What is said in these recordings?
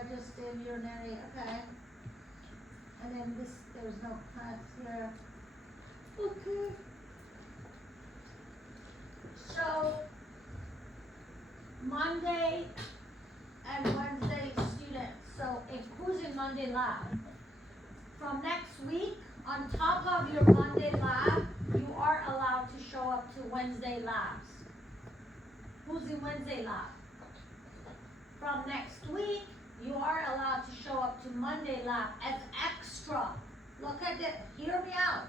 there, just in urinary, okay. And then this, there's no class here. Okay. So, Monday and Wednesday students. So, if who's in Monday lab? From next week, on top of your Monday lab, you are allowed to show up to Wednesday labs. Who's in Wednesday lab? From next week, you are allowed to show up to Monday lab as extra. Look at it, hear me out.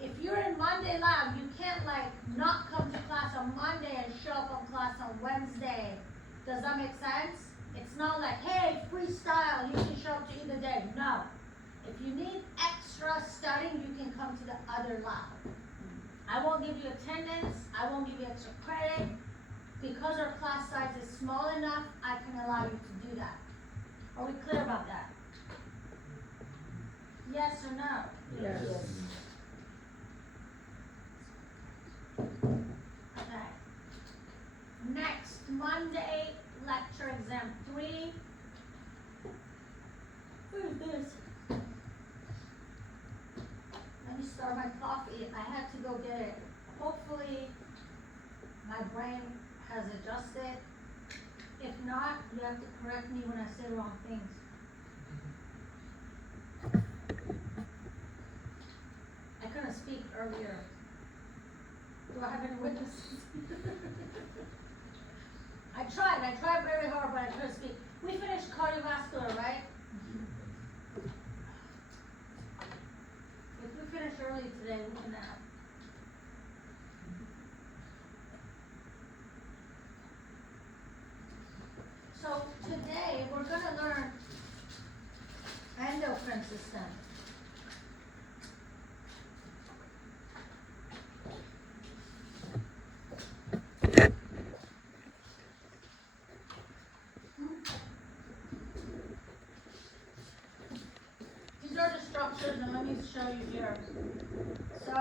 If you're in Monday lab, you can't like not come to class on Monday and show up on class on Wednesday. Does that make sense? It's not like, hey, freestyle, you can show up to either day. No. If you need extra studying, you can come to the other lab. I won't give you attendance, I won't give you extra credit. Because our class size is small enough, I can allow you to do that. Are we clear about that? Yes or no? Yes. Okay. Next Monday, lecture exam 3. Where's this? Let me start my coffee. I had to go get it. Hopefully, my brain has adjusted. If not, you have to correct me when I say wrong things. I couldn't speak earlier. Do I have any witnesses? I tried very hard, but I couldn't speak. We finished cardiovascular, right? If we finish early today, we can nap. So today we're going to learn endocrine system. These are the structures, and let me show you here. So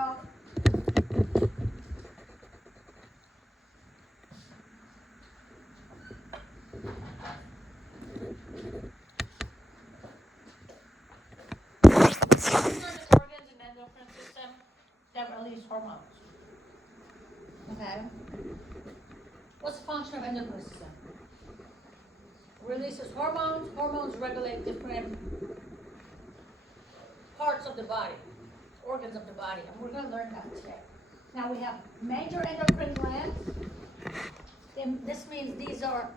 these are the organs in the endocrine system that release hormones. Okay? What's the function of endocrine system? Releases hormones. Hormones regulate different parts of the body, organs of the body, and we're going to learn that today. Now we have major endocrine glands. This means these are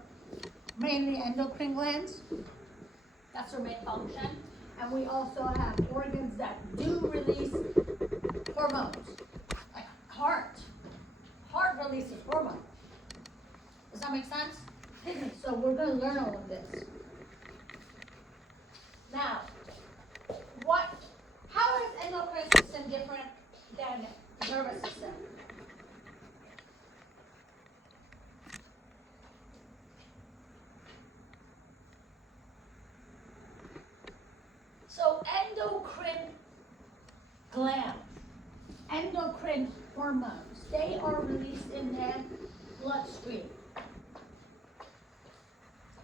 mainly endocrine glands. That's their main function. And we also have organs that do release hormones, like heart. Heart releases hormones. Does that make sense? So we're going to learn all of this. Now, how is endocrine system different than nervous system? So endocrine glands, endocrine hormones, they are released in the bloodstream.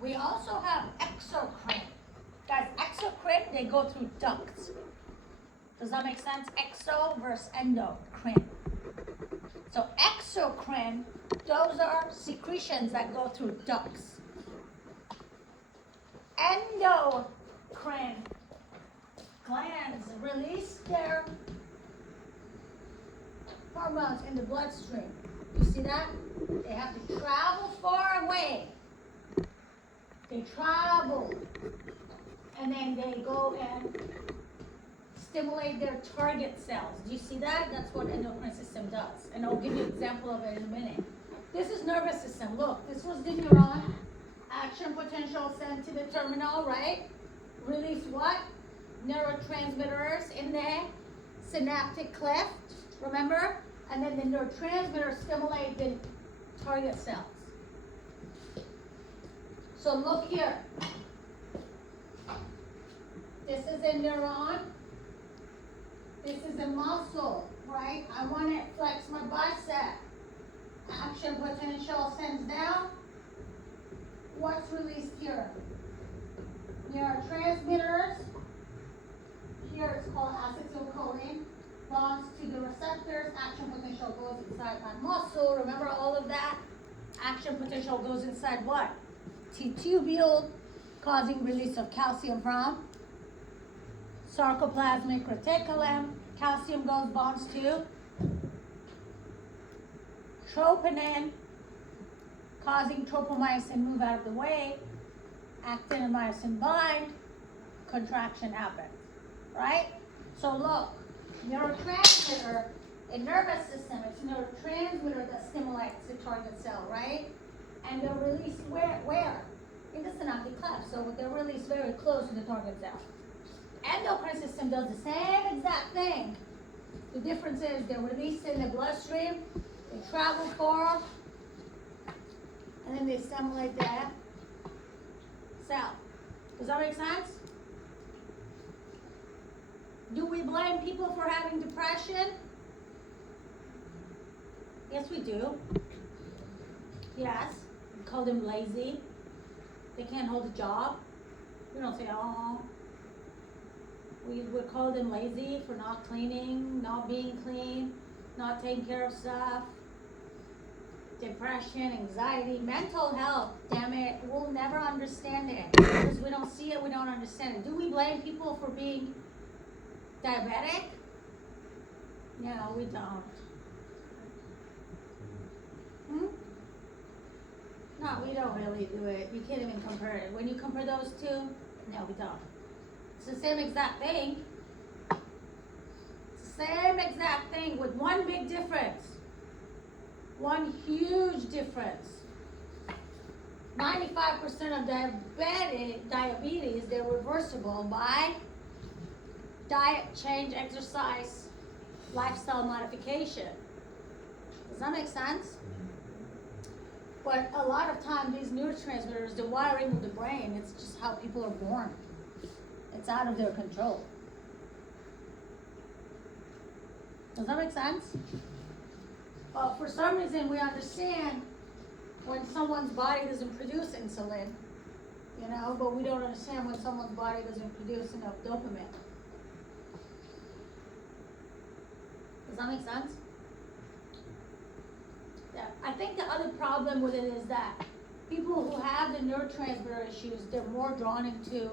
We also have exocrine. Guys, exocrine, they go through ducts. Does that make sense? Exo versus endocrine. So exocrine, those are secretions that go through ducts. Endocrine glands release their hormones in the bloodstream. You see that? They have to travel far away. They travel, and then they go and stimulate their target cells. Do you see that? That's what endocrine system does. And I'll give you an example of it in a minute. This is nervous system. Look, this was the neuron. Action potential sent to the terminal, right? Release what? Neurotransmitters in the synaptic cleft, remember? And then the neurotransmitters stimulate the target cells. So look here. This is a neuron. This is a muscle, right? I want to flex my bicep. Action potential sends down. What's released here? Neurotransmitters, here it's called acetylcholine, bonds to the receptors, action potential goes inside my muscle. Remember all of that? Action potential goes inside what? T-tubule, causing release of calcium from sarcoplasmic reticulum. Calcium goes bonds to troponin, causing tropomyosin move out of the way. Actin and myosin bind, contraction happens, right? So look, neurotransmitter, a nervous system, it's a neurotransmitter that stimulates the target cell, right? And they're released where? In the synaptic cleft, so they're released very close to the target cell. Endocrine system does the same exact thing. The difference is they're released in the bloodstream, they travel far, and then they stimulate the cell. Does that make sense? Do we blame people for having depression? Yes, we do. Yes. We call them lazy. They can't hold a job. We don't say, oh. We call them lazy for not cleaning, not being clean, not taking care of stuff. Depression, anxiety, mental health, damn it, we'll never understand it. Because we don't see it, we don't understand it. Do we blame people for being diabetic? No, we don't. No, we don't really do it. You can't even compare it. When you compare those two, no, we don't. It's the same exact thing. Same exact thing with one big difference. One huge difference. 95% of diabetes, they're reversible by diet change, exercise, lifestyle modification. Does that make sense? But a lot of times these neurotransmitters, the wiring of the brain, it's just how people are born. It's out of their control. Does that make sense? Well, for some reason we understand when someone's body doesn't produce insulin, you know, but we don't understand when someone's body doesn't produce enough dopamine. Does that make sense? Yeah. I think the other problem with it is that people who have the neurotransmitter issues, they're more drawn into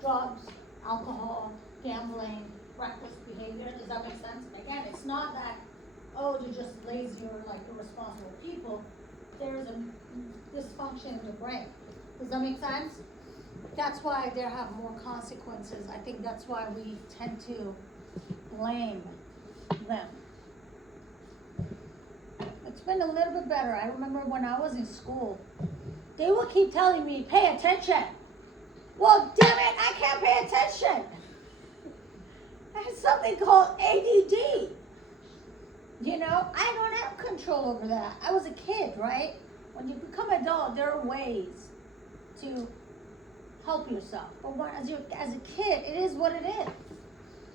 drugs, alcohol, gambling, reckless behavior. Does that make sense? Again, it's not that, oh, you're just lazy or like irresponsible people. There's a dysfunction in the brain. Does that make sense? That's why they have more consequences. I think that's why we tend to blame them. It's been a little bit better. I remember when I was in school, they would keep telling me, pay attention. Well, damn it, I can't pay attention. I have something called ADD. You know, I don't have control over that. I was a kid, right? When you become an adult, there are ways to help yourself. But as a kid, it is what it is.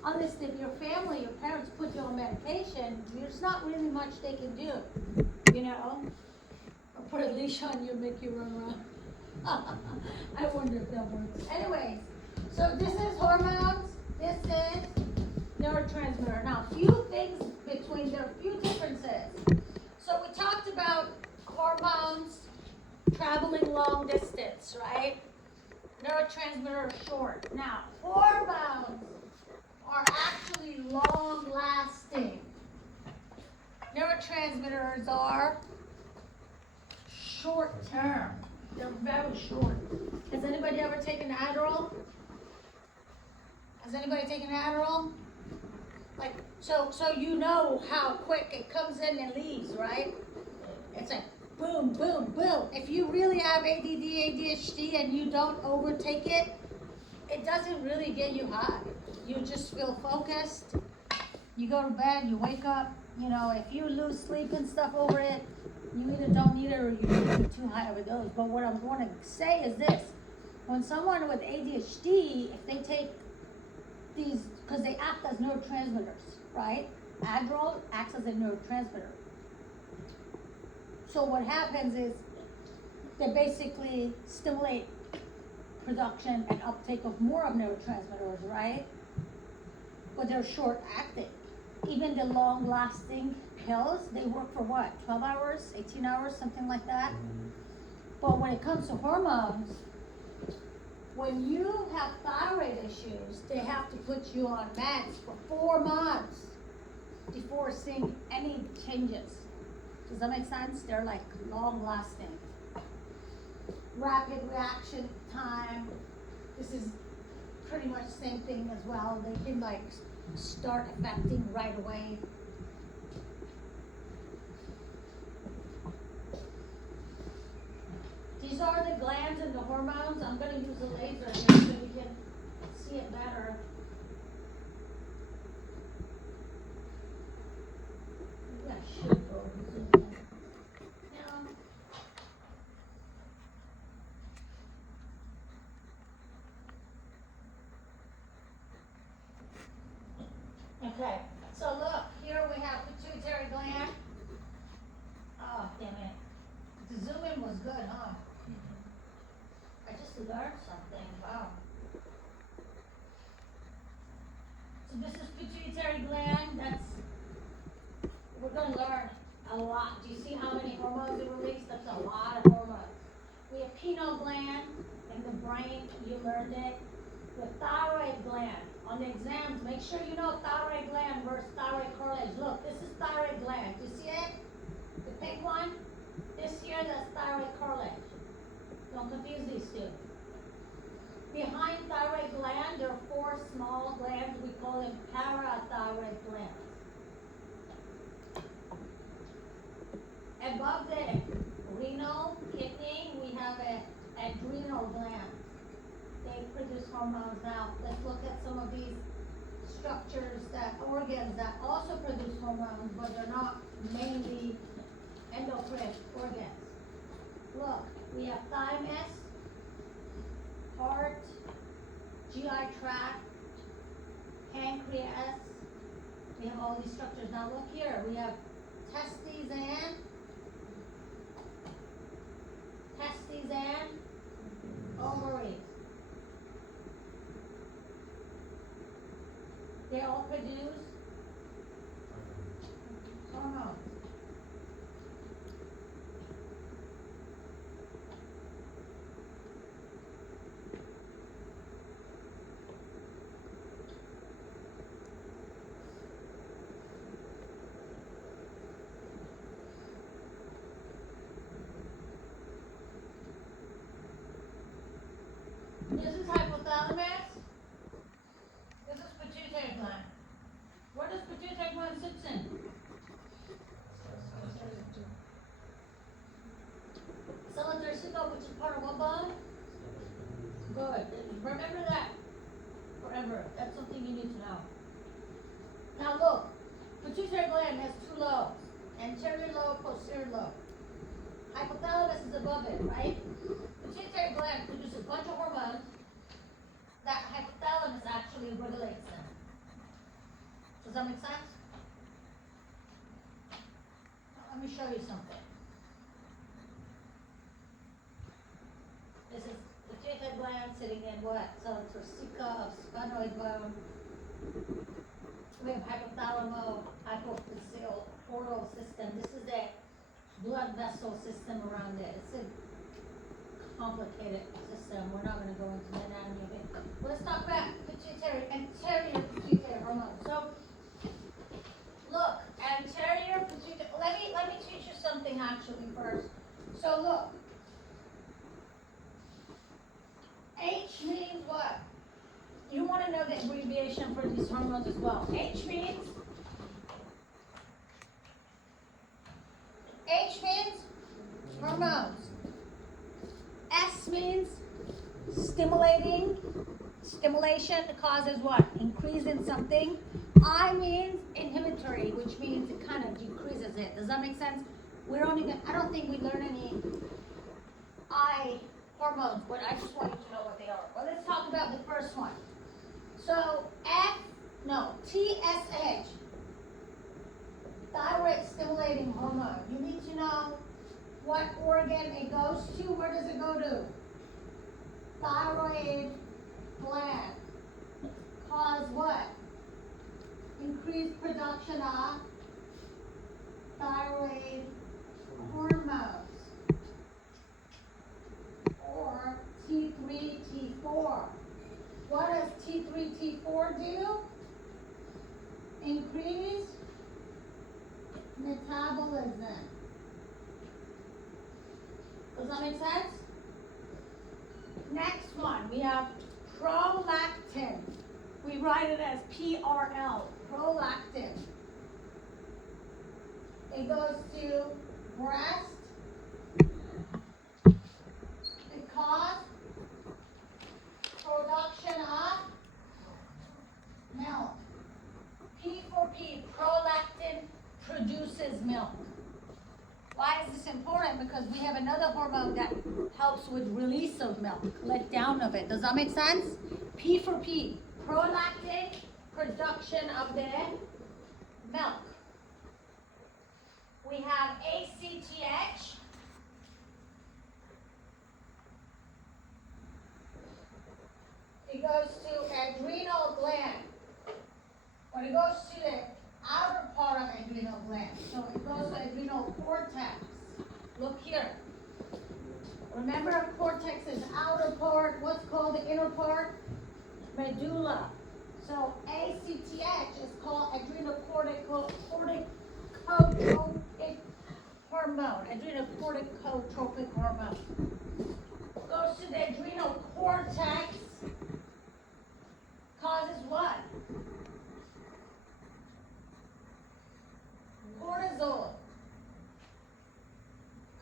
Unless if your family, your parents put you on medication, there's not really much they can do, you know? Or put a leash on you and make you run around. I wonder if that works. Anyways, so this is hormones, this is neurotransmitter. Now, few things between, there are few differences. So we talked about hormones traveling long distance, right? Neurotransmitter are short. Now, hormones are actually long-lasting. Neurotransmitters are short-term. They're very short. Has anybody ever taken Adderall? Has anybody taken Adderall? Like, so you know how quick it comes in and leaves, right? It's like boom, boom, boom. If you really have ADD, ADHD, and you don't overtake it, it doesn't really get you high. You just feel focused. You go to bed, you wake up. You know, if you lose sleep and stuff over it, you either don't need it or you need too high of a dose. But what I'm going to say is this. When someone with ADHD, if they take these, because they act as neurotransmitters, right? Adderall acts as a neurotransmitter. So what happens is they basically stimulate production and uptake of more of neurotransmitters, right? But they're short acting. Even the long lasting pills, they work for what? 12 hours, 18 hours, something like that. But when it comes to hormones, when you have thyroid issues, they have to put you on meds for 4 months before seeing any changes. Does that make sense? They're like long lasting. Rapid reaction time. This is pretty much the same thing as well. They can like start affecting right away. These are the glands and the hormones. I'm going to use a laser here so you can see it better. Maybe I should go zoom in. No. Okay, so look, here we have pituitary gland. Oh, damn it. The zoom in was good, huh? I just learned something, wow. So this is pituitary gland, we're gonna learn a lot. Do you see how many hormones it releases? That's a lot of hormones. We have pineal gland in the brain, you learned it. The thyroid gland. On the exams, make sure you know thyroid gland versus thyroid cartilage. Look, this is thyroid gland. Do you see it? The pink one? This here, that's thyroid cartilage. Don't confuse these two. Behind thyroid gland, there are 4 small glands. We call them parathyroid glands. Above the renal kidney, we have an adrenal gland. They produce hormones. Now, let's look at some of these structures, organs that also produce hormones, but they're not mainly endocrine organs. Look, we have thymus, heart, GI tract, pancreas. We have all these structures. Now look here, we have testes and ovaries. They all produce hormones. This is hypothalamus. This is pituitary gland. Where does pituitary gland sit in? Solitary cycle, which is part of what bone? Good. Remember that forever. That's something you need to know. Now look, pituitary gland has 2 lobes. Anterior lobe, posterior lobe. Hypothalamus is above it, right? Pituitary gland produces a bunch of hormones that hypothalamus actually regulates them. Does that make sense? Let me show you something. This is the pituitary gland sitting in what? So it's of sphenoid bone. We have hypophyseal portal system. This is the blood vessel system around it. It's a complicated system. We're not going to go into the anatomy of it. But let's talk about anterior pituitary hormone. So, look, anterior pituitary. Let me teach you something actually first. So look, H means what? You want to know the abbreviation for these hormones as well. H means hormones. S means stimulation causes what? Increase in something. I means inhibitory, which means it kind of decreases it. Does that make sense? I don't think we learn any I hormones, but I just want you to know what they are. Well, let's talk about the first one. So TSH, thyroid stimulating hormone. You need to know what organ it goes to. Where does it go to? thyroid gland. Cause what? Increased production of thyroid hormones. Or T3, T4. What does T3, T4 do? Increase metabolism. Does that make sense? Next one, we have prolactin. We write it as PRL, prolactin. It goes to breast. It causes production of milk. P for P, prolactin produces milk. Why is this important? Because we have another hormone that helps with release of milk, let down of it. Does that make sense? P for P, prolactin, production of the milk. We have ACTH. It goes to adrenal gland. When it goes to the outer part of adrenal gland, so it goes to adrenal cortex. Look here. Remember, cortex is outer part. What's called the inner part? Medulla. So ACTH is called adrenocorticotropic hormone. Adrenocorticotropic hormone. Goes to the adrenal cortex. Causes what? Cortisol.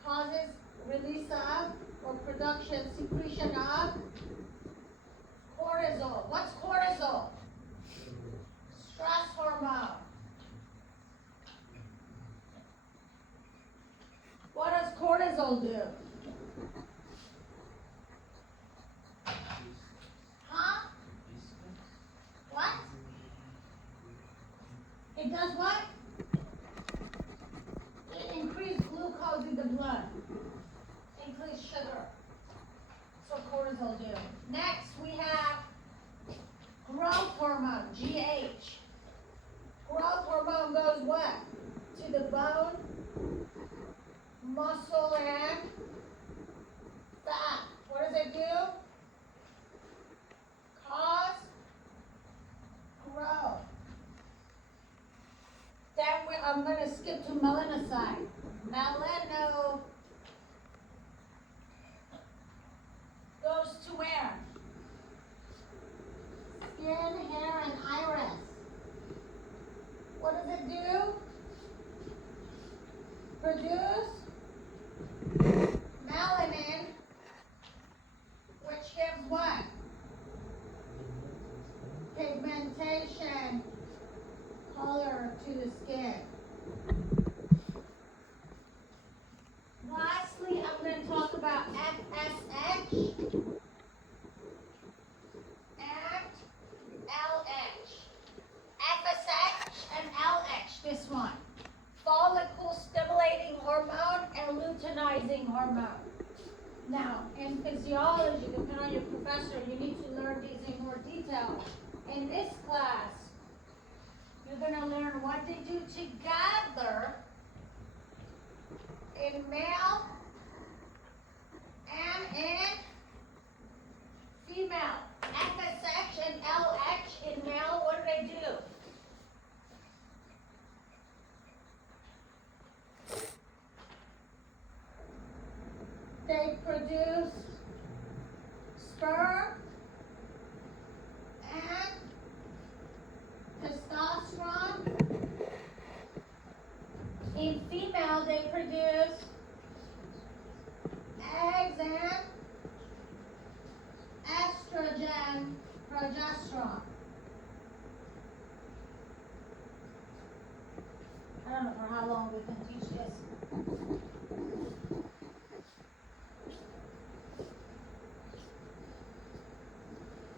Causes release of or production, secretion of cortisol. What's cortisol? Stress hormone. What does cortisol do? Huh? What? It does what? It increases glucose in the blood. Increase sugar. So cortisol do. Next we have growth hormone, GH. Growth hormone goes what? To the bone, muscle, and fat. What does it do? Cause growth. Then I'm going to skip to melanocyte. Melano goes to where? Skin, hair, and iris. What does it do? Produce melanin, which gives what? Pigmentation, color to the skin. Lastly, I'm going to talk about FSH and LH. FSH and LH, this one. Follicle stimulating hormone and luteinizing hormone. Now, in physiology, depending on your professor, you need to learn these in more detail. In this class, you're going to learn what they do together in male and in female. FSH and LH in male, what do they do? They produce sperm and testosterone. In female, they produce eggs and estrogen, progesterone. I don't know for how long we can teach this.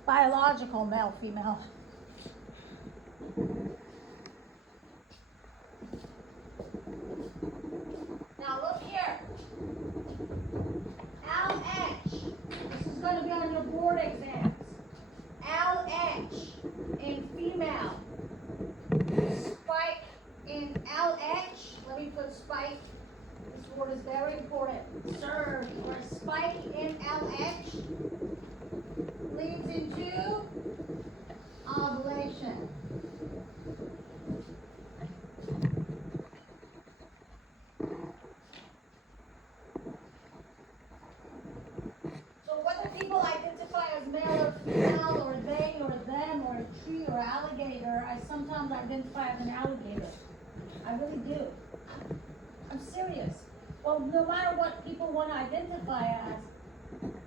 Biological male, female. Now look here. LH. This is going to be on your board. is very important. Surge or a spike in LH leads into ovulation. So whether people identify as male or female, or they or them, or a tree or alligator, I sometimes identify as an alligator. I really do. I'm serious. Well, no matter what people want to identify as,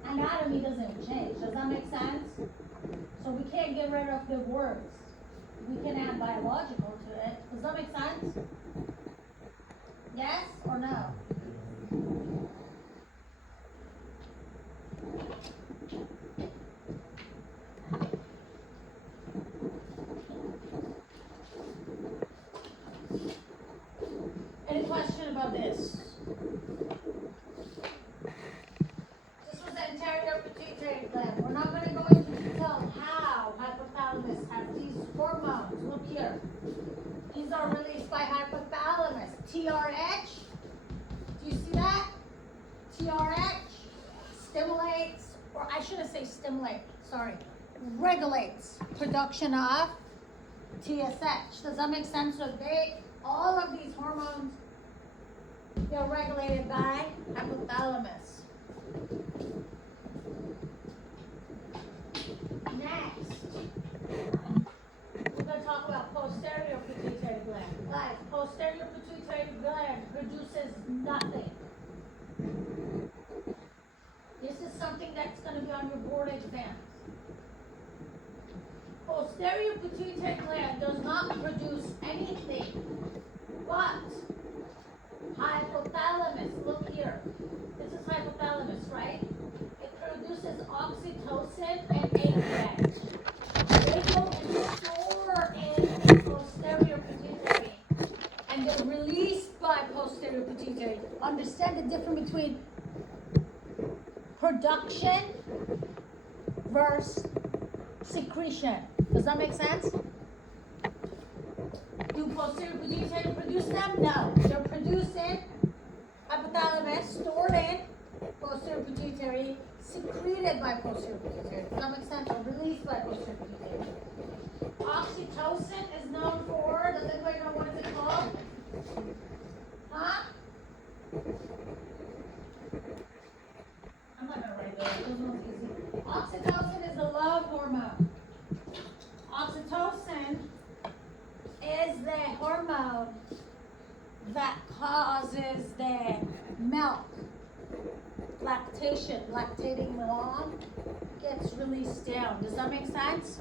anatomy doesn't change. Does that make sense? So we can't get rid of the words. We can add biological to it. Does that make sense? Yes or no? Any question about this? This was the anterior pituitary gland. We're not going to go into detail how hypothalamus has these hormones. Look here. These are released by hypothalamus. TRH. Do you see that? TRH stimulates, or I shouldn't say stimulate, sorry, regulates production of TSH. Does that make sense? So all of these hormones, they're regulated by hypothalamus. Next, we're going to talk about posterior pituitary gland. Guys, posterior pituitary gland produces nothing. This is something that's going to be on your board exam. Posterior pituitary gland does not produce anything but hypothalamus. Look here. This is hypothalamus, right? It produces oxytocin and ADH. They go and store in posterior pituitary, and they're released by posterior pituitary. Understand the difference between production versus secretion. Does that make sense? Do posterior pituitary produce them? No. They're produced in hypothalamus, stored in posterior pituitary, secreted by posterior pituitary. Does that make sense? Or released by posterior pituitary. Oxytocin is known for, does anybody know what is it called? Huh? I'm not gonna write that. Those ones easy. Oxytocin is the love hormone. Oxytocin is the hormone that causes the milk, lactation, lactating mom gets released down. Does that make sense?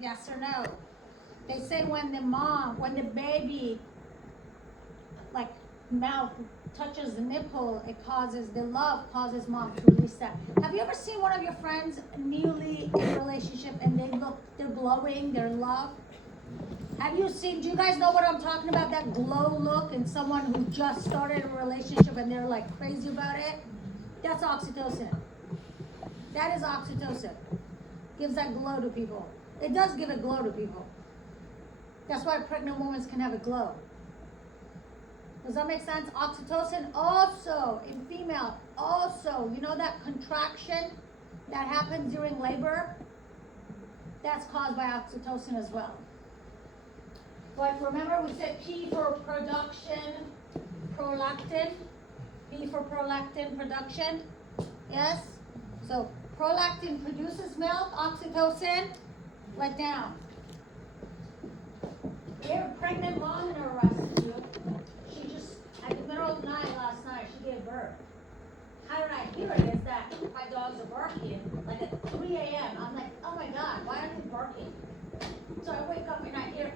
Yes or no? They say when the baby, like mouth touches the nipple, the love causes mom to release that. Have you ever seen one of your friends newly in a relationship and they're glowing, they're love? Do you guys know what I'm talking about? That glow look in someone who just started a relationship and they're like crazy about it? That's oxytocin. That is oxytocin. Gives that glow to people. It does give a glow to people. That's why pregnant women can have a glow. Does that make sense? Oxytocin also, in female, you know that contraction that happens during labor? That's caused by oxytocin as well. But remember we said P for production, prolactin. P for prolactin production. Yes? So prolactin produces milk, oxytocin, let down. You have a pregnant mom in her rescue. She just, at the middle of the night last night, she gave birth. How did I hear it is that my dogs are barking, like at 3 a.m. I'm like, oh my God, why are they barking? So I wake up and I hear,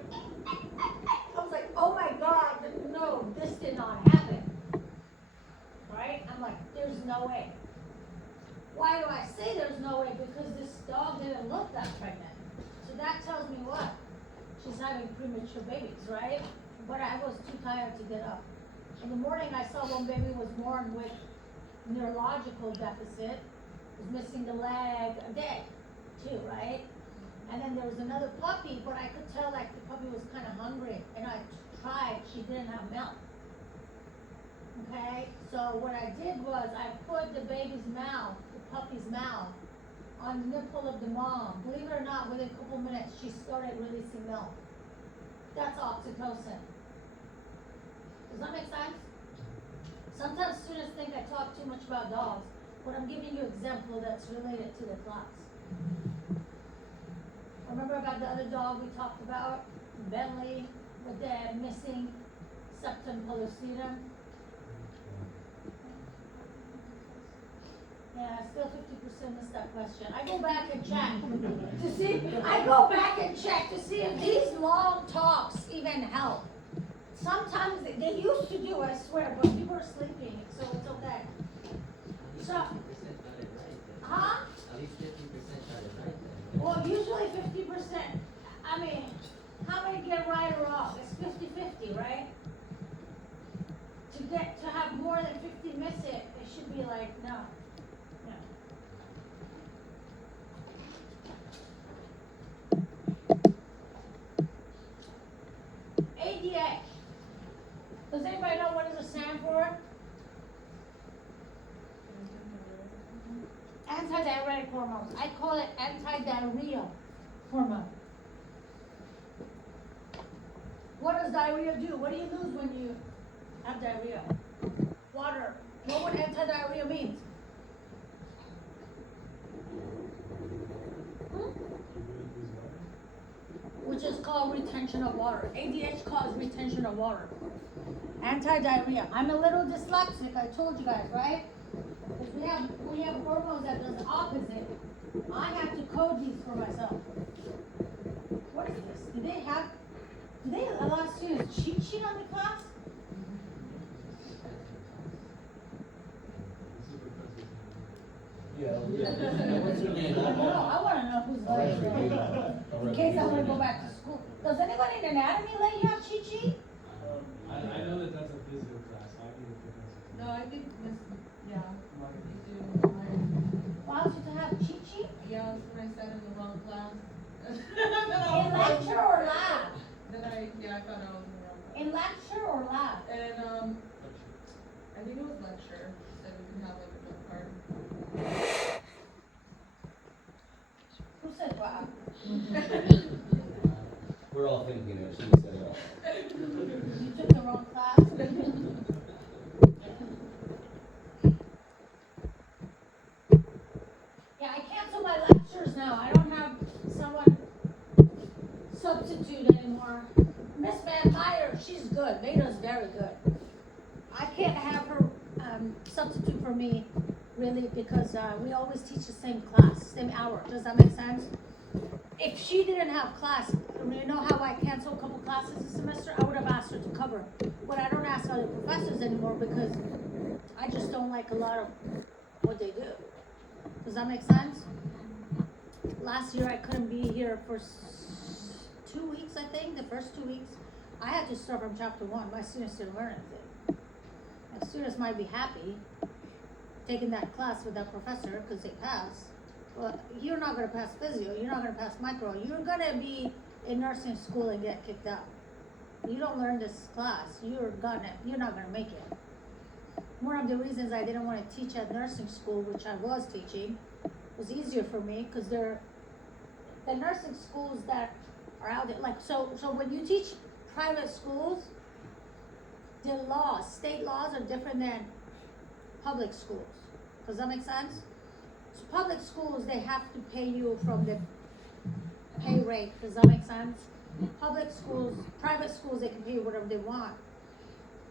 I was like, oh my God, no, this did not happen. Right? I'm like, there's no way. Why do I say there's no way? Because this dog didn't look that pregnant. So that tells me what? She's having premature babies, right? But I was too tired to get up. In the morning, I saw one baby was born with neurological deficit, was missing the leg a day, too, right? And then there was another puppy, but I could tell like the puppy was kind of hungry, and I tried. She didn't have milk. So what I did was I put the baby's mouth, the puppy's mouth, on the nipple of the mom. Believe it or not, within a couple minutes, she started releasing milk. That's oxytocin. Does that make sense? Sometimes students think I talk too much about dogs, but I'm giving you an example that's related to the class. Remember about the other dog we talked about, Bentley, with the missing septum pellucidum? Yeah, still 50% missed that question. I go back and check to see if these long talks even help. Sometimes they used to do, I swear, but people are sleeping, so it's okay. So, huh? At least 50% got it right then. Well, usually 50%. I mean, how many get right or wrong? It's 50-50, right? To have more than 50 miss it, it should be like, no. ADH. Does anybody know what does it stand for? Antidiuretic hormones. I call it anti-diarrhea hormone. What does diarrhea do? What do you lose when you have diarrhea? Water. What would anti-diarrhea mean? Which is called retention of water. ADH causes retention of water. Anti-diarrhea. I'm a little dyslexic, I told you guys, right? Because we have hormones that does the opposite. I have to code these for myself. What is this? Do they allow students cheat sheet on the class? Yeah. What's your name? No, I want to know who's like, in case I want to go back to school. Does anybody in anatomy let you have cheat sheet? I know that that's a physical class. I need a physical. No, I think this, yeah, you do. Allows you to have cheat sheet? Yeah, that's when I said in the wrong class. In lecture or lab? I thought I was in the wrong class. In lecture or lab? And, I think it was lecture, said we can have like a note card. Who said lab? We're all thinking it, she said it. You took the wrong class? Yeah, I cancel my lectures now. I don't have someone substitute anymore. Miss Van Meyer, she's good. Veda's very good. I can't have her substitute for me, really, because we always teach the same class, same hour. Does that make sense? If she didn't have class, you know how I cancel a couple classes this semester? I would have asked her to cover. But I don't ask other professors anymore because I just don't like a lot of what they do. Does that make sense? Last year I couldn't be here for 2 weeks, I think, the first 2 weeks. I had to start from chapter 1. My students didn't learn anything. My students might be happy taking that class with that professor because they passed. Well, you're not going to pass physio, you're not going to pass micro, you're going to be in nursing school and get kicked out. You don't learn this class, you're not going to make it. One of the reasons I didn't want to teach at nursing school, which I was teaching, was easier for me because they're the nursing schools that are out there. Like, so when you teach private schools, the laws, state laws are different than public schools. Does that make sense? So public schools, they have to pay you from the pay rate. Does that make sense? Public schools, private schools, they can pay you whatever they want.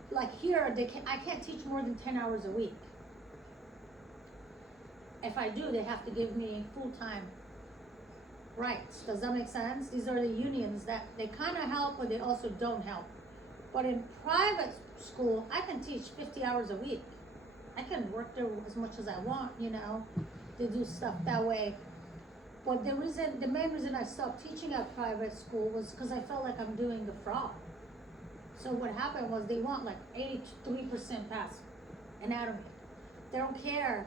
Like here, I can't teach more than 10 hours a week. If I do, they have to give me full-time rights. Does that make sense? These are the unions that they kind of help, but they also don't help. But in private school, I can teach 50 hours a week. I can work there as much as I want, to do stuff that way. But the main reason I stopped teaching at private school was because I felt like I'm doing the fraud. So what happened was they want like 83% pass anatomy. They don't care.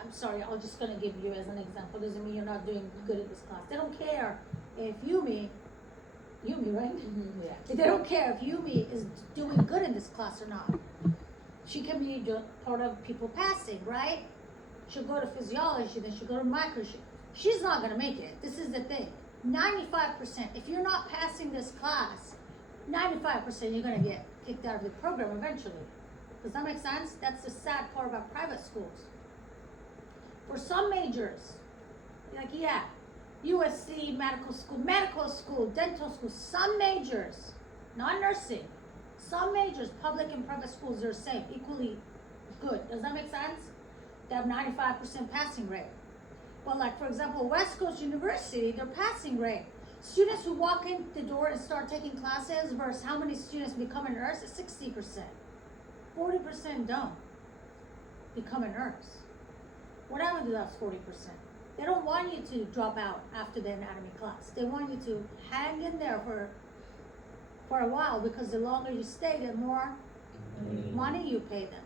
I'm sorry, I'm just gonna give you as an example. Doesn't mean you're not doing good in this class. They don't care if Yumi, right? Yeah. They don't care if Yumi is doing good in this class or not. she can be part of people passing, right? She'll go to physiology, then she'll go to microbiology. She's not gonna make it. This is the thing. 95%, if you're not passing this class, 95% you're gonna get kicked out of the program eventually. Does that make sense? That's the sad part about private schools. For some majors, like, yeah, USC, medical school, dental school, some majors, not nursing, some majors, public and private schools are the same, equally good. Does that make sense? They have 95% passing rate. But like, for example, West Coast University, their passing rate, students who walk in the door and start taking classes versus how many students become a nurse is 60%. 40% don't become a nurse. What happened to that 40%? They don't want you to drop out after the anatomy class. They want you to hang in there for a while, because the longer you stay, the more money you pay them.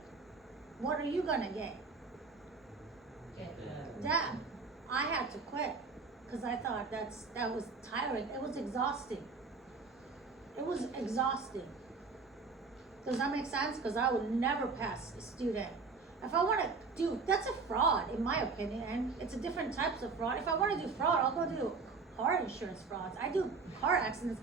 What are you gonna gain? That I had to quit because I thought that was tiring. It was exhausting. It was exhausting. Does that make sense? Because I would never pass a student. If I want to do, that's a fraud in my opinion, and it's a different types of fraud. If I want to do fraud, I'll go do car insurance frauds. I do car accidents.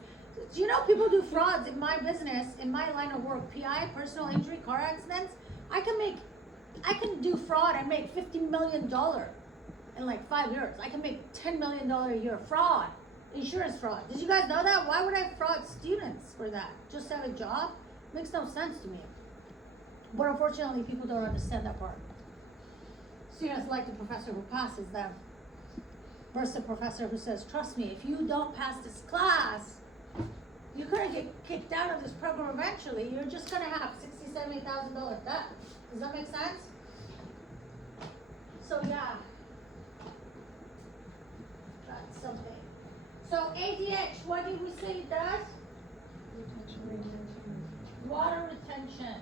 Do you know people do frauds in my business, in my line of work, PI, personal injury, car accidents? I can do fraud and make $50 million in like 5 years. I can make $10 million a year. Fraud, insurance fraud. Did you guys know that? Why would I fraud students for that? Just to have a job? Makes no sense to me. But unfortunately, people don't understand that part. Students like the professor who passes them versus the professor who says, trust me, if you don't pass this class, you're gonna get kicked out of this program eventually. You're just gonna have $60,000, $70,000 debt. Does that make sense? So yeah, that's something. So ADH, what did we say it does? Water retention.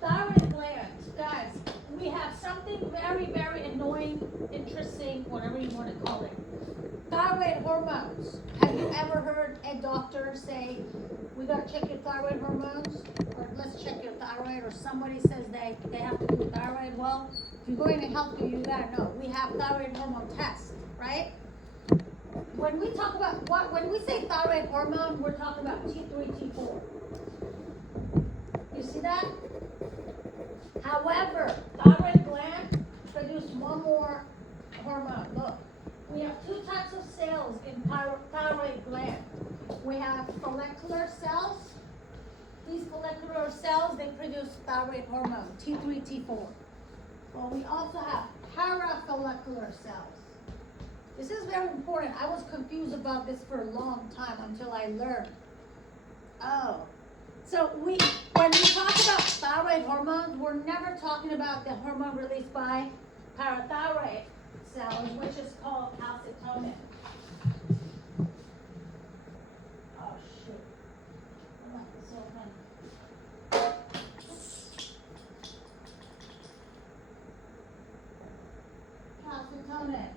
Thyroid glands, guys, we have something very, very annoying, interesting, whatever you want to call it. Thyroid hormones. Have you ever heard a doctor say, we gotta check your thyroid hormones? Or let's check your thyroid, or somebody says they have to do thyroid? Well, if you're going to healthcare, you gotta know. We have thyroid hormone tests, right? When we talk about when we say thyroid hormone, we're talking about T3, T4. You see that? However, thyroid gland produce one more hormone. Look, we have two types of cells in thyroid gland. We have follicular cells. These follicular cells, they produce thyroid hormone, T3, T4. Well, we also have parafollicular cells. This is very important. I was confused about this for a long time until I learned. Oh. So when we talk about thyroid hormones, we're never talking about the hormone released by parathyroid cells, which is called calcitonin. Oh shoot. I left this open. Calcitonin.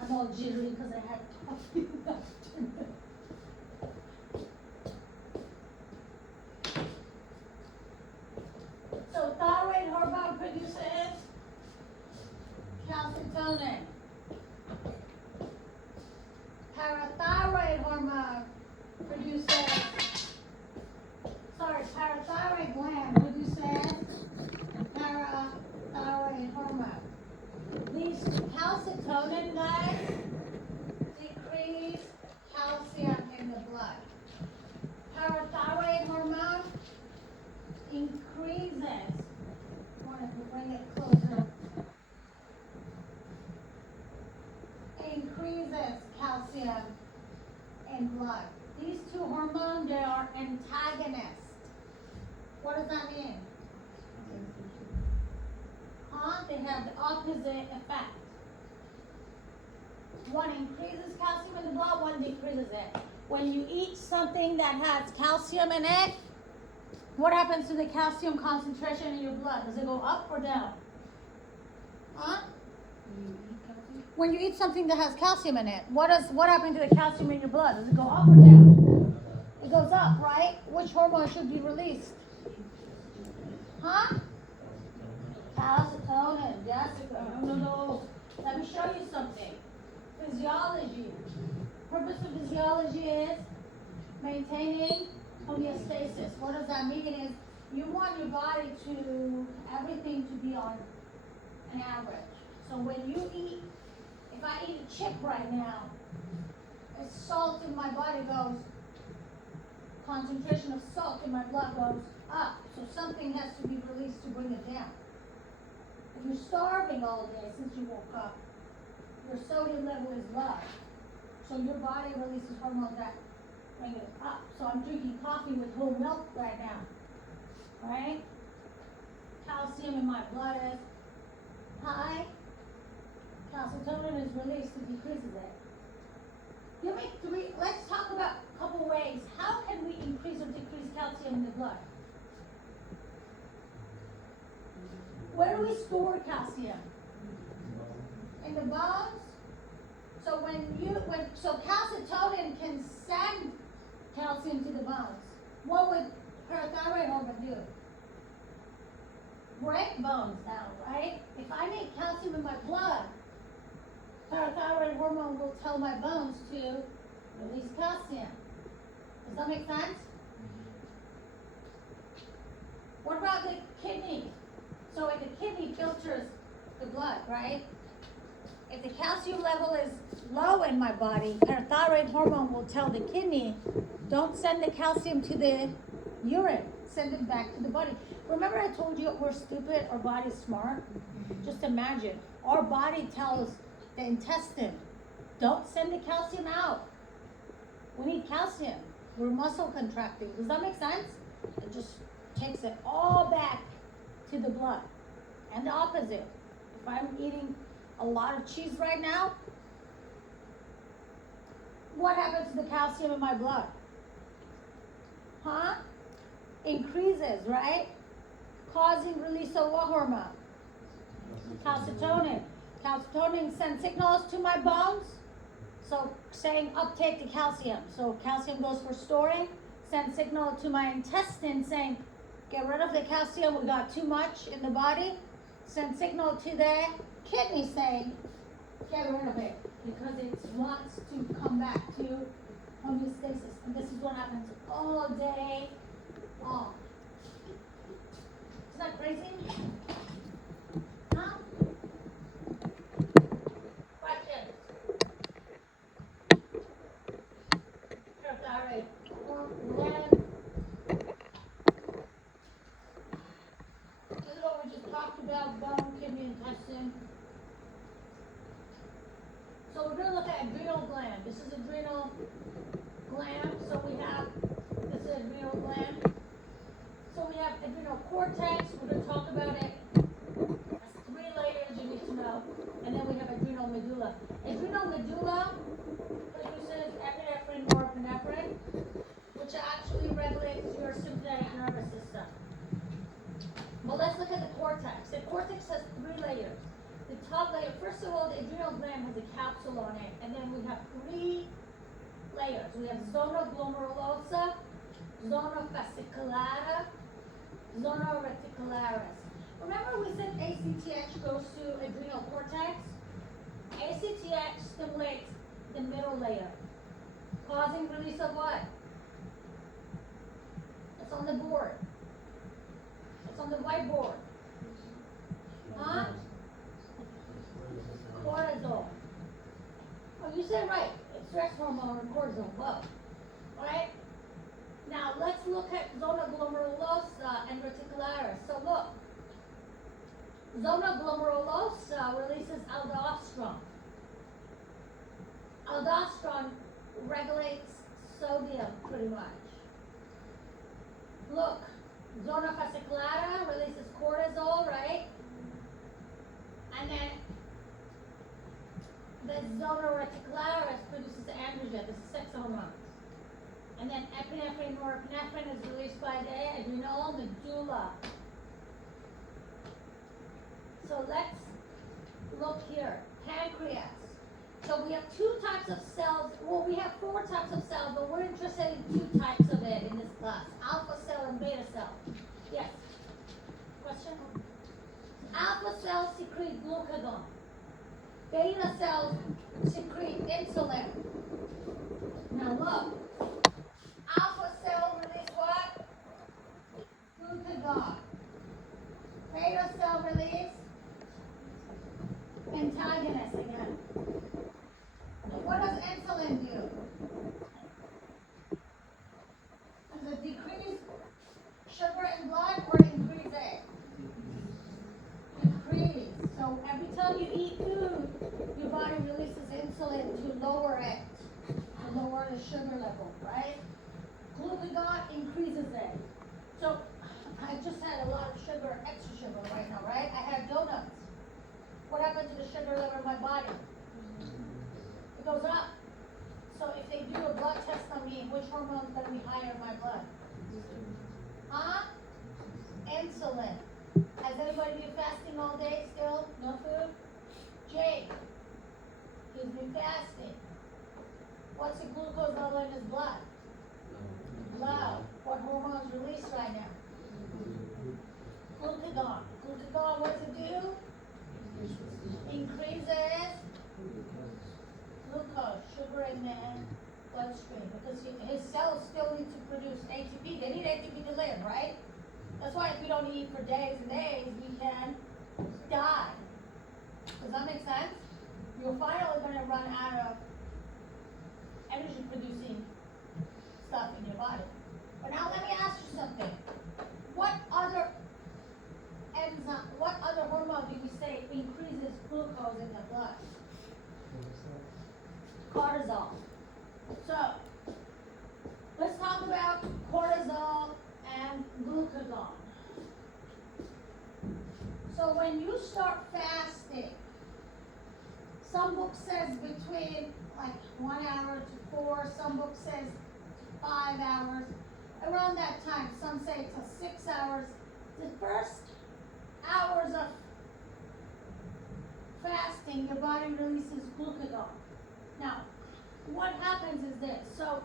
I'm all jittery because I had coffee afternoon. So thyroid hormone produces calcitonin. Parathyroid hormone parathyroid gland produces parathyroid hormone. These calcitonin guys decrease calcium in the blood. Parathyroid hormone increases. I want to bring it closer. Increases calcium in blood. These two hormones, they are antagonists. What does that mean? They have the opposite effect. One increases calcium in the blood, one decreases it. When you eat something that has calcium in it, what happens to the calcium concentration in your blood? Does it go up or down? When you eat something that has calcium in it, what happens to the calcium in your blood? Does it go up or down? It goes up, right? Which hormone should be released? Huh? Calcitonin, Jessica, no. Let me show you something. Physiology. Purpose of physiology is maintaining homeostasis. What does that mean? It is you want your body to, everything to be on an average. So when you eat, if I eat a chip right now, the salt in my body goes, concentration of salt in my blood goes up. So something has to be released to bring it down. If you're starving all day since you woke up, your sodium level is low. So your body releases hormones that bring it up. So I'm drinking coffee with whole milk right now. Right? Calcium in my blood is high. Calcitonin is released to decreases it. Give me three, let's talk about a couple ways. How can we increase or decrease calcium in the blood? Where do we store calcium? In the bones? So so calcitonin can send calcium to the bones. What would parathyroid hormone do? Break bones down, right? If I need calcium in my blood, parathyroid hormone will tell my bones to release calcium. Does that make sense? What about the kidney? So if the kidney filters the blood, right? If the calcium level is low in my body, parathyroid hormone will tell the kidney, don't send the calcium to the urine, send it back to the body. Remember I told you we're stupid, our body's smart? Just imagine, our body tells the intestine, don't send the calcium out. We need calcium. We're muscle contracting. Does that make sense? It just takes it all back to the blood. And the opposite. If I'm eating a lot of cheese right now, what happens to the calcium in my blood? Huh? Increases, right? Causing release of what hormone? Calcitonin. Calcitonin sends signals to my bones, so saying uptake the calcium. So calcium goes for storing, sends signal to my intestine saying, get rid of the calcium, we got too much in the body. Send signal to the kidney saying, get rid of it, because it wants to come back to homeostasis. And this is what happens all day long. Isn't that crazy? Huh? Questions? Parathyroid gland. This is what we just talked about, bone, kidney, intestine. So we're going to look at adrenal gland. This is adrenal gland. So we have, this is adrenal gland. So we have adrenal cortex. We're going to talk about it. That's 3 layers you need to know. And then we have adrenal medulla. Adrenal medulla produces epinephrine, norepinephrine, which actually regulates your sympathetic nervous system. But let's look at the cortex. The cortex has 3 layers. The top layer, first of all, the adrenal gland has a capsule on it, and then we have 3 layers. We have zona glomerulosa, zona fasciculata, zona reticularis. Remember we said ACTH goes to adrenal cortex? ACTH stimulates the middle layer, causing release of what? It's on the board. It's on the whiteboard. Huh? Cortisol. Oh, you said right. It's stress hormone or cortisol, both. Right? Now let's look at zona glomerulosa and reticularis. So look. Zona glomerulosa releases aldosterone. Aldosterone regulates sodium pretty much. Look, zona fasciculata releases cortisol, right? And then the zona reticularis produces androgen, this is sex hormones. And then epinephrine, norepinephrine is released by the adrenal medulla. So let's look here. Pancreas. So we have 2 types of cells. Well, we have 4 types of cells, but we're interested in 2 types of it in this class. Alpha cell and beta cell. Yes? Alpha cells secrete glucagon. Beta cells secrete insulin. Now look, alpha cell release what? Glucagon. Beta cell release antagonist again. And what does insulin do? Does it decrease sugar in blood or increase it? Increase. So every time you eat food, your body releases insulin to lower it, to lower the sugar level, right? Glucagon increases it. So I just had a lot of sugar, extra sugar right now, right? I had donuts. What happened to the sugar level in my body? It goes up. So if they do a blood test on me, which hormone is going to be higher in my blood? Huh? Insulin. Has anybody been fasting all day still? No food? Jake. He's been fasting. What's the glucose level in his blood? Low. What hormone is released right now? Glucagon. Glucagon, what does it do? Increases glucose, sugar in the bloodstream, because his cells still need to produce ATP. They need ATP to live, right? That's why if we don't eat for days and days, we can die. Does that make sense? You're finally going to run out of energy producing stuff in your body. But now let me ask you something. What other enzyme, what other hormone do we say increases glucose in the blood? Cortisol. So, let's talk about cortisol and glucagon. So when you start fasting, some book says between like 1 hour to 4, some book says 5 hours. Around that time, some say to 6 hours. The first hours of fasting, your body releases glucagon. Now, what happens is this. So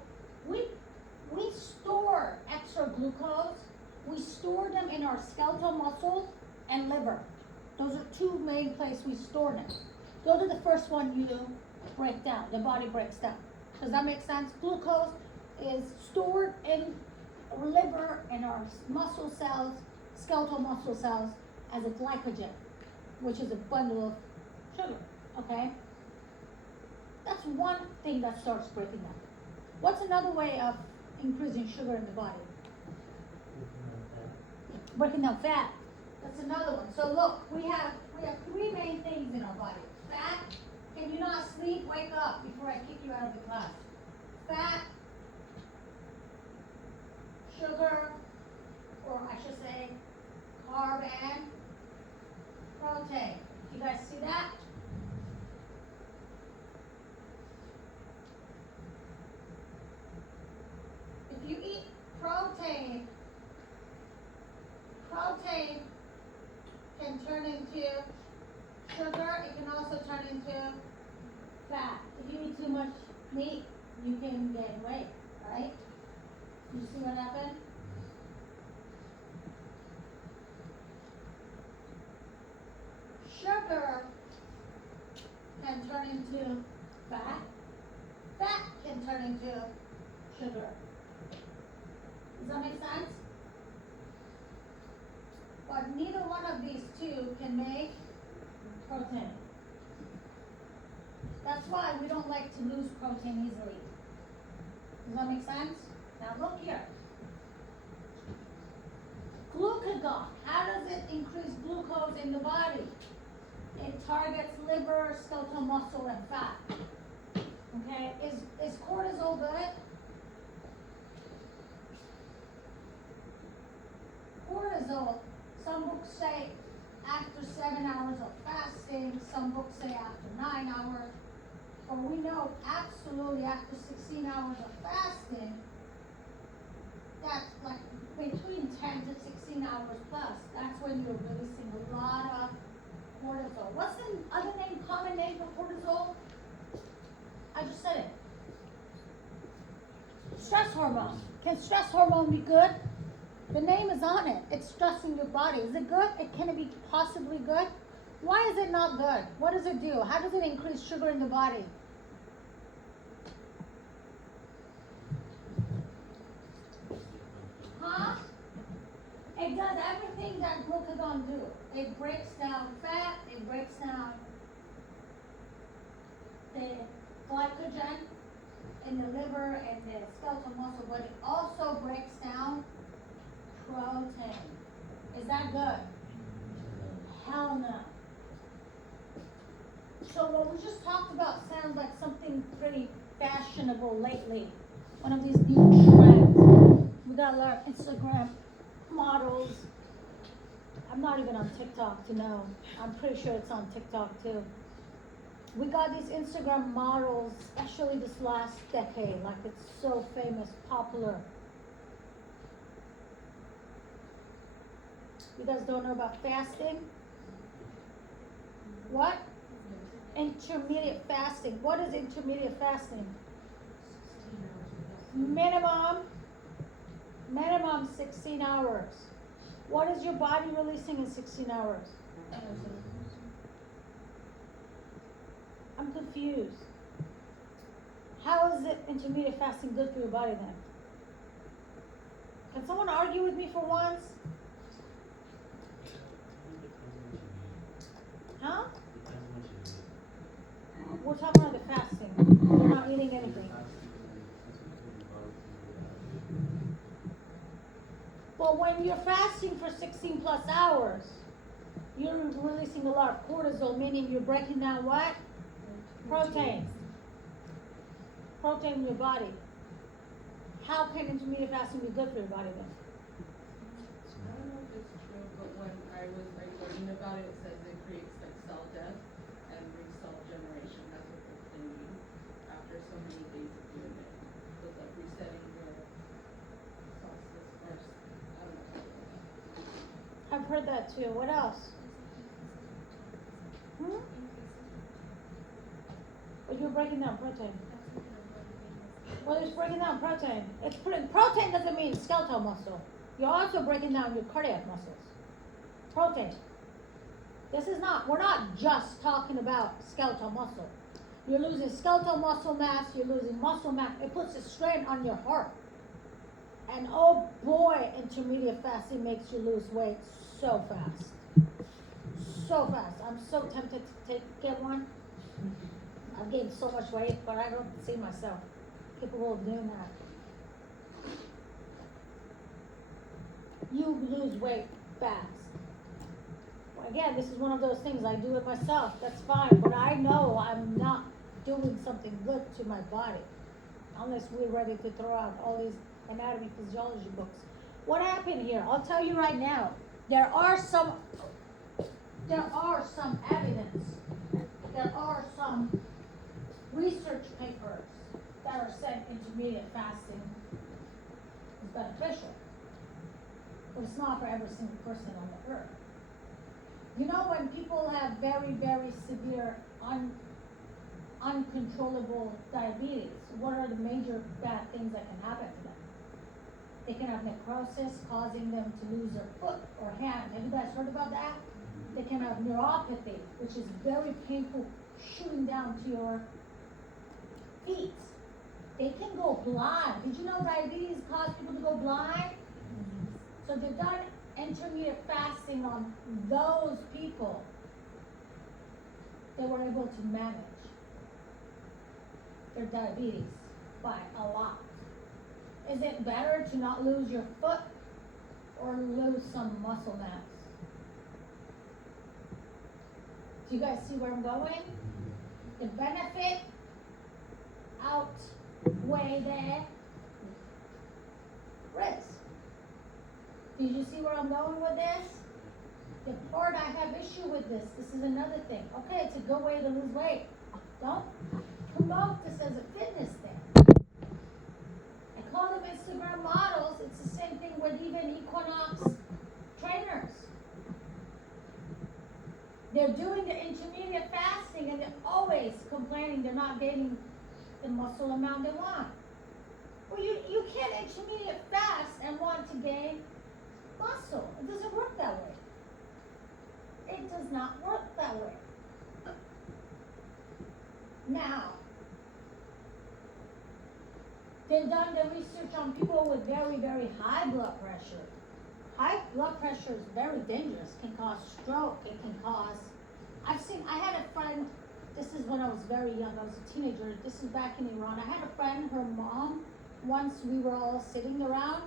we store extra glucose. We store them in our skeletal muscles and liver. Those are two main places we store them. Those are the first one you break down. The body breaks down. Does that make sense? Glucose is stored in our liver and our muscle cells, skeletal muscle cells, as a glycogen, which is a bundle of sugar. Okay? That's one thing that starts breaking down. What's another way of increasing sugar in the body? Breaking down fat. That's another one. So look, we have 3 main things in our body. Fat. Can you not sleep? Wake up before I kick you out of the class. Fat, sugar, or I should say carb and protein. You guys see that? If you eat protein can turn into sugar. It can also turn into fat. If you eat too much meat, you can gain weight, right? You see what happened? Sugar can turn into fat. Fat can turn into sugar. Does that make sense? But neither one of these two can make protein. That's why we don't like to lose protein easily. Does that make sense? Now look here. Glucagon. How does it increase glucose in the body? It targets liver, skeletal muscle, and fat. Okay? Is cortisol good? Cortisol, some books say after 7 hours of fasting, some books say after 9 hours. But we know absolutely after 16 hours of fasting, that's like between 10 to 16 hours plus. That's when you're releasing a lot of cortisol. What's the other name, common name for cortisol? I just said it. Stress hormone. Can stress hormone be good? The name is on it. It's stressing your body. Is it good? Can it be possibly good? Why is it not good? What does it do? How does it increase sugar in the body? Huh? It does everything that glucagon do. It breaks down fat, it breaks down the glycogen in the liver and the skeletal muscle, but it also breaks down protein. Is that good? Hell no. So what we just talked about sounds like something pretty fashionable lately. One of these new trends. We got a lot of Instagram models. I'm not even on TikTok to know. I'm pretty sure it's on TikTok too. We got these Instagram models, especially this last decade, like it's so famous, popular. You guys don't know about fasting? What? Intermediate fasting. What is intermediate fasting? Minimum 16 hours. What is your body releasing in 16 hours? I'm confused. How is it intermediate fasting good for your body then? Can someone argue with me for once? Huh? We're talking about the fasting. We're not eating anything. But when you're fasting for 16 plus hours, you're releasing a lot of cortisol, meaning you're breaking down what? Protein. Protein in your body. How can intermediate fasting be good for your body then? I don't know if it's true, but when I was like learning about it, it says it creates like cell death and cell generation. That's what they're thinking after so many days of doing it. So it's like resetting your cells first. I don't know. I've heard that too. What else? But you're breaking down protein. Well, it's breaking down protein. Protein doesn't mean skeletal muscle. You're also breaking down your cardiac muscles. Protein. We're not just talking about skeletal muscle. You're losing skeletal muscle mass, you're losing muscle mass. It puts a strain on your heart. And oh boy, intermediate fasting makes you lose weight so fast. So fast. I'm so tempted to get one. I've gained so much weight, but I don't see myself capable of doing that. You lose weight fast. Well, again, this is one of those things I do it myself. That's fine, but I know I'm not doing something good to my body unless we're ready to throw out all these anatomy physiology books. What happened here? I'll tell you right now. There are some evidence. There are some research papers that are saying intermediate fasting is beneficial. But it's not for every single person on the earth. You know, when people have very, very severe uncontrollable diabetes, what are the major bad things that can happen to them? They can have necrosis, causing them to lose their foot or hand. Have you guys heard about that? They can have neuropathy, which is very painful, shooting down to your feet. They can go blind. Did you know diabetes causes people to go blind? So they've done intermediate fasting on those people. They were able to manage their diabetes by a lot. Is it better to not lose your foot or lose some muscle mass? Do you guys see where I'm going? The benefit outweigh the risk. Did you see where I'm going with this? The part I have issue with this is another thing. Okay, it's a good way to lose weight. Don't promote this as a fitness thing. I call them Instagram models. It's the same thing with even Equinox trainers. They're doing the intermediate fasting and they're always complaining they're not gaining the muscle amount they want. Well, you can't intermediate fast and want to gain muscle. It doesn't work that way. It does not work that way. Now, they've done the research on people with very, very high blood pressure. High blood pressure is very dangerous, can cause stroke, it can cause, I had a friend, this is when I was very young, I was a teenager, this is back in Iran. I had a friend, her mom, once we were all sitting around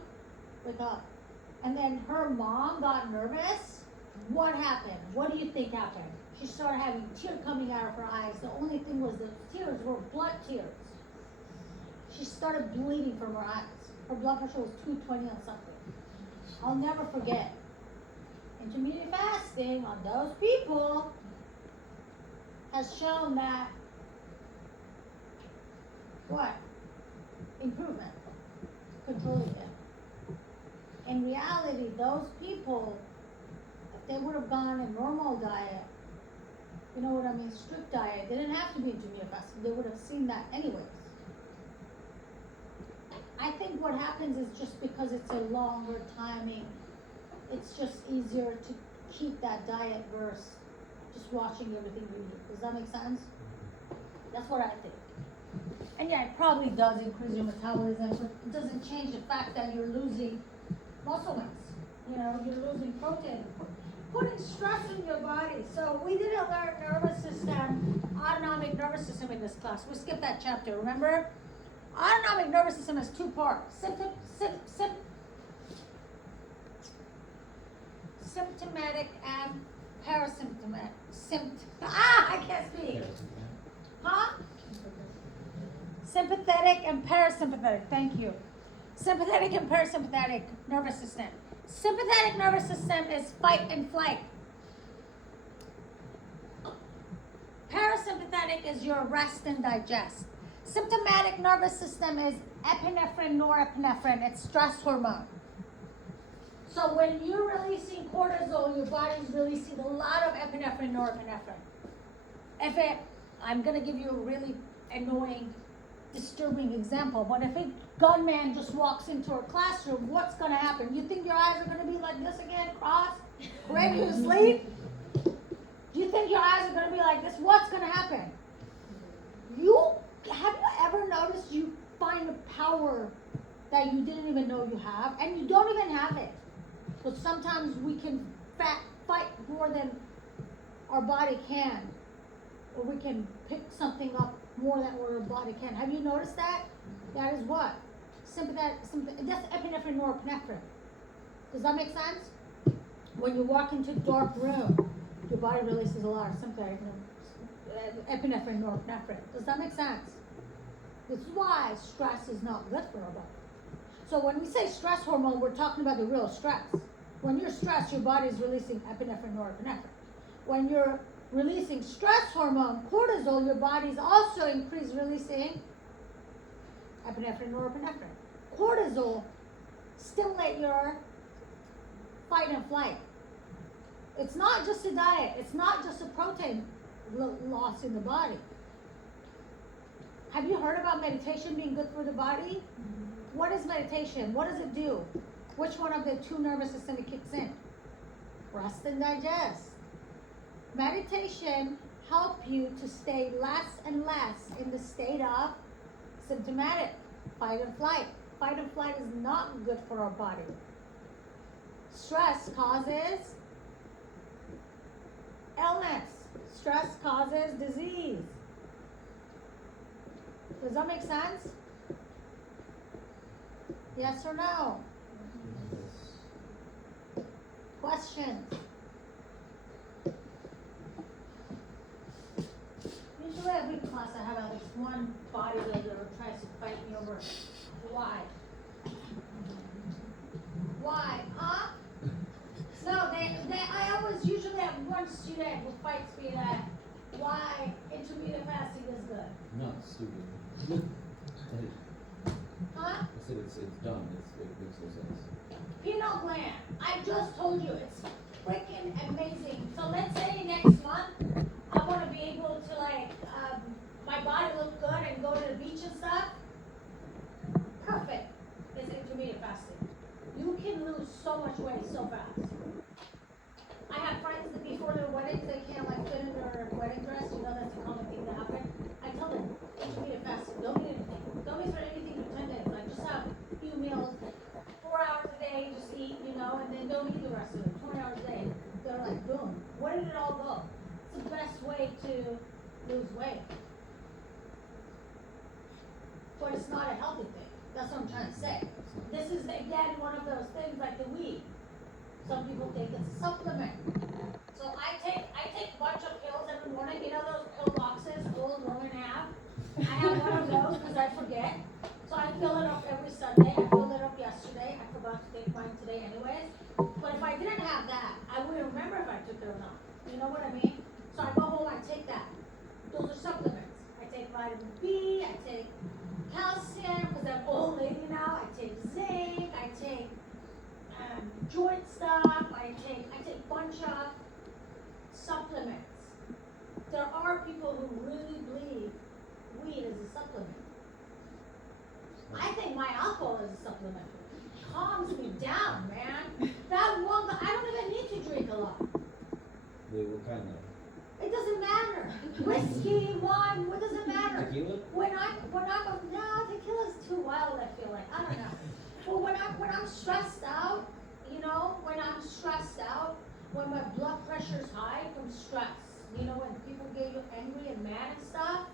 and then her mom got nervous. What happened? What do you think happened? She started having tears coming out of her eyes. The only thing was the tears were blood tears. She started bleeding from her eyes. Her blood pressure was 220 on something. I'll never forget. Intermittent fasting on those people has shown that what? Improvement. Controlling them. In reality, those people, if they would have gone a normal diet, you know what I mean, strict diet, they didn't have to be intermittent fasting. They would have seen that anyways. I think what happens is just because it's a longer timing, it's just easier to keep that diet versus just watching everything we eat. Does that make sense? That's what I think. And yeah, it probably does increase your metabolism, but it doesn't change the fact that you're losing muscle mass. You know, you're losing protein. Putting stress in your body. So we didn't learn nervous system, autonomic nervous system in this class. We skipped that chapter, remember? Autonomic nervous system has two parts. Symptomatic and parasymptomatic. I can't speak. Huh? Sympathetic and parasympathetic. Thank you. Sympathetic and parasympathetic nervous system. Sympathetic nervous system is fight and flight. Parasympathetic is your rest and digest. Symptomatic nervous system is epinephrine, norepinephrine. It's stress hormone. So when you're releasing cortisol, your body's releasing a lot of epinephrine, norepinephrine. I'm gonna give you a really annoying, disturbing example, but if a gunman just walks into a classroom, what's gonna happen? You think your eyes are gonna be like this again, crossed, ready to sleep? Do you think your eyes are gonna be like this? What's gonna happen? Have you ever noticed you find a power that you didn't even know you have, and you don't even have it? But sometimes we can fight more than our body can, or we can pick something up more than what our body can. Have you noticed that? That is what? That's epinephrine, norepinephrine. Does that make sense? When you walk into a dark room, your body releases a lot of sympathetic epinephrine, norepinephrine. Does that make sense? This is why stress is not good for our body. So when we say stress hormone, we're talking about the real stress. When you're stressed, your body is releasing epinephrine, norepinephrine. When you're releasing stress hormone, cortisol, your body's also releasing epinephrine, norepinephrine. Cortisol stimulate your fight and flight. It's not just a diet. It's not just a protein loss in the body. Have you heard about meditation being good for the body? Mm-hmm. What is meditation? What does it do? Which one of the two nervous systems it kicks in? Rest and digest. Meditation helps you to stay less and less in the state of symptomatic fight and flight. Fight and flight is not good for our body. Stress causes illness. Stress causes disease. Does that make sense? Yes or no? Questions? Usually every class I have at least one bodybuilder who tries to fight me over. Why? Why? Huh? No, I always usually have one student who fights me that why intermittent fasting is good. Not stupid. Huh? I said it's dumb. It makes no sense. Pineal gland. I just told you it's freaking amazing. So let's say next month I want to be able to my body look good and go to the beach and stuff. Perfect. It's intermittent fasting. You can lose so much weight so weddings, they can't like fit in their wedding dress, you know, that's a common thing that happen. I tell them, eat meat fast, don't eat anything, don't eat for anything for 10 days, like just have a few meals, 4 hours a day, just eat, you know, and then don't eat the rest of it, 20 hours a day. They're like, boom, where did it all go? It's the best way to lose weight. But it's not a healthy thing, that's what I'm trying to say. This is again one of those things like the weed. Some people think it's a supplement. So I take a bunch of pills every morning, you know those pill boxes old women have? I have one of those because I forget. So I fill it up every Sunday. I filled it up yesterday. I forgot to take mine today anyways. But if I didn't have that, I wouldn't remember if I took it or not. You know what I mean? So I go home, I take that. Those are supplements. I take vitamin B, I take calcium because I'm old lady now. I take zinc, I take joint stuff, I take a bunch of supplements. There are people who really believe weed is a supplement. I think my alcohol is a supplement. Calms me down, man. That one, I don't even need to drink a lot. Wait, what kind of? It doesn't matter. Whiskey, wine, what does it matter? Tequila? When no, tequila's too wild, I feel like. I don't know. But when I'm stressed out, you know, when my blood pressure's high from stress, you know, when people get you angry and mad and stuff,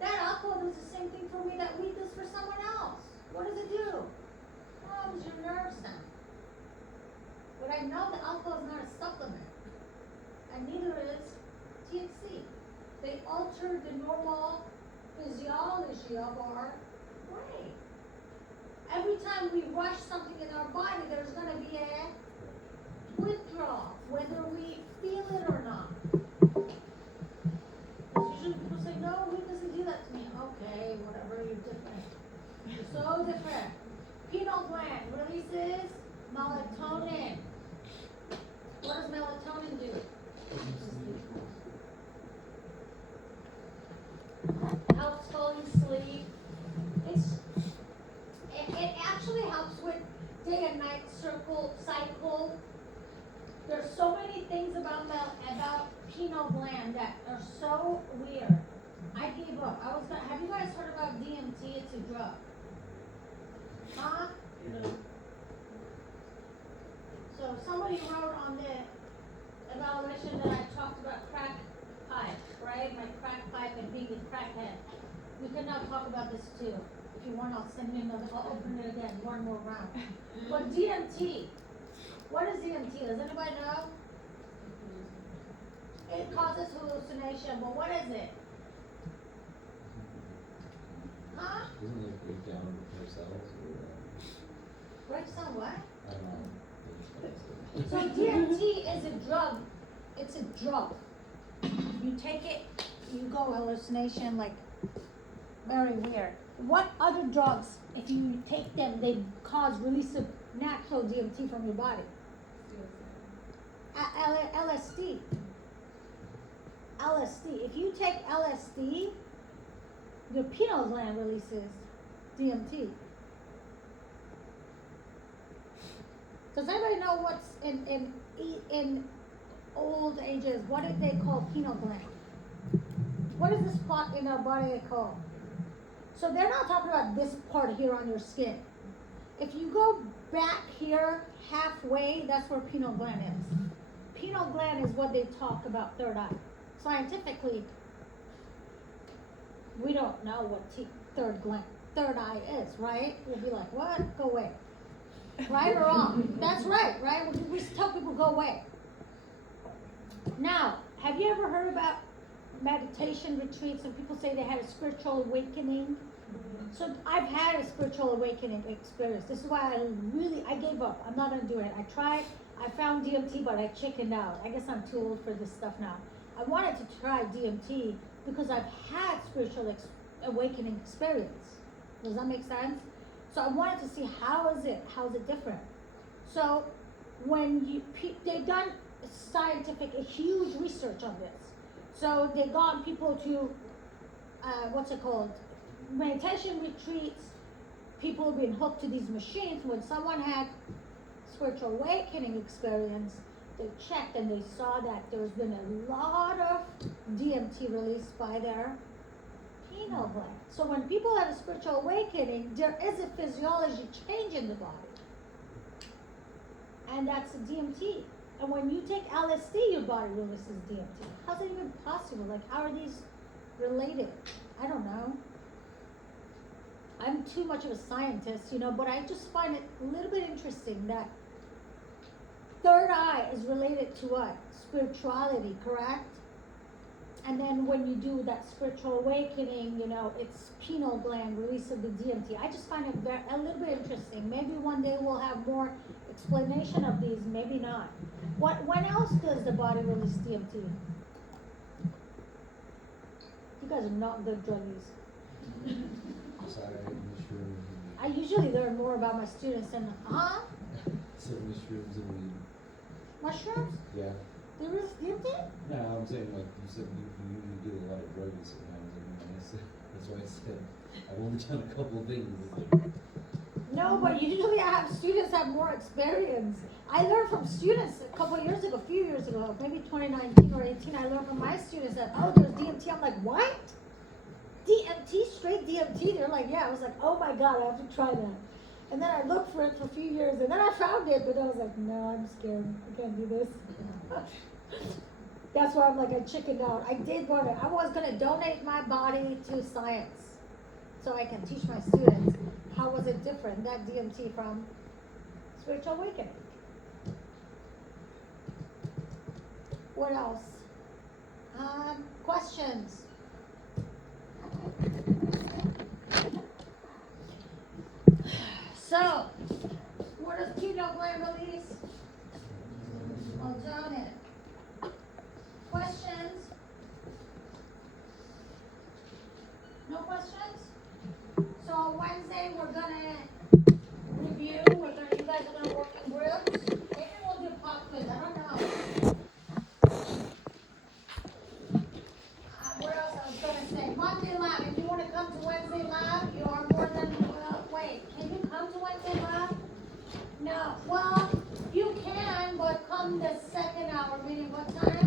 that alcohol does the same thing for me that weed does for someone else. What does it do? Calms your nerves down. But I know that alcohol is not a supplement, and neither is THC. They alter the normal physiology of our brain. Every time we rush something in our body, there's going to be a withdrawal, whether we feel it or not. Usually people say, no, weed doesn't do that to me. Okay, whatever, you're different. You're so different. Pineal gland releases melatonin. What does melatonin do? Helps falling asleep. It actually helps with day and night cycle. There's so many things about pineal gland that are so weird. I gave up. Have you guys heard about DMT? It's a drug. Huh? No. So somebody wrote on the evaluation that I talked about crack pipe, right? My crack pipe and being a crackhead. We can now talk about this too. If you want, I'll send you another, I'll open it again, one more round. But DMT, what is DMT? Does anybody know? It causes hallucination, but what is it? Huh? Isn't it break down per cells or? Breaks down what? I don't know. So DMT is a drug. It's a drug. You take it, you go hallucination, like very weird. What other drugs, if you take them, they cause release of natural DMT from your body? LSD. LSD. If you take LSD, your pineal gland releases DMT. Does anybody know what's in old ages, what did they call pineal gland? What is this part in our body they call? So they're not talking about this part here on your skin. If you go back here halfway, that's where pineal gland is. Pineal gland is what they talk about third eye. Scientifically, we don't know what third eye is, right? We'll be like, what? Go away. Right or wrong? That's right? We tell people go away. Now, have you ever heard about meditation retreats and people say they had a spiritual awakening? So I've had a spiritual awakening experience. This is why I gave up. I'm not gonna do it. I tried, I found DMT, but I chickened out. I guess I'm too old for this stuff now. I wanted to try DMT because I've had spiritual awakening experience. Does that make sense? So I wanted to see how is it different? So when they've done a huge research on this. So they got people to, meditation retreats, people have been hooked to these machines. When someone had spiritual awakening experience, they checked and they saw that there's been a lot of DMT released by their pineal gland. So when people have a spiritual awakening, there is a physiology change in the body. And that's the DMT. And when you take LSD, your body releases DMT. How's it even possible? Like, how are these related? I don't know. I'm too much of a scientist, you know, but I just find it a little bit interesting that third eye is related to what? Spirituality, correct? And then when you do that spiritual awakening, you know, it's pineal gland release of the DMT. I just find it a little bit interesting. Maybe one day we'll have more explanation of these, maybe not. When else does the body release DMT? You guys are not good druggies. Sorry, mushrooms. I usually learn more about my students than, Some mushrooms and weed. mushrooms? Yeah. There is DMT? No, I'm saying like you said, you usually do a lot of druggies sometimes. And that's why I said I've only done a couple of things. It's like, No, but usually I have students have more experience. I learned from students a couple of years ago, a few years ago, maybe 2019 or 18, I learned from my students that, oh, there's DMT. I'm like, what? DMT, straight DMT? They're like, yeah. I was like, oh my God, I have to try that. And then I looked for it for a few years, and then I found it, but I was like, no, I'm scared. I can't do this. That's why I'm like, I chickened out. I was gonna donate my body to science, so I can teach my students how was it different, that DMT from spiritual awakening. What else? Questions? So, what does pineal gland release? Melatonin. Questions? No questions? So on Wednesday, we're gonna review, you guys are gonna work in groups. Maybe we'll do pop quiz, I don't know. What else I was gonna say? Monday lab, if you wanna come to Wednesday lab, you are more than, wait, can you come to Wednesday lab? No, well, you can, but come the second hour, meaning what time?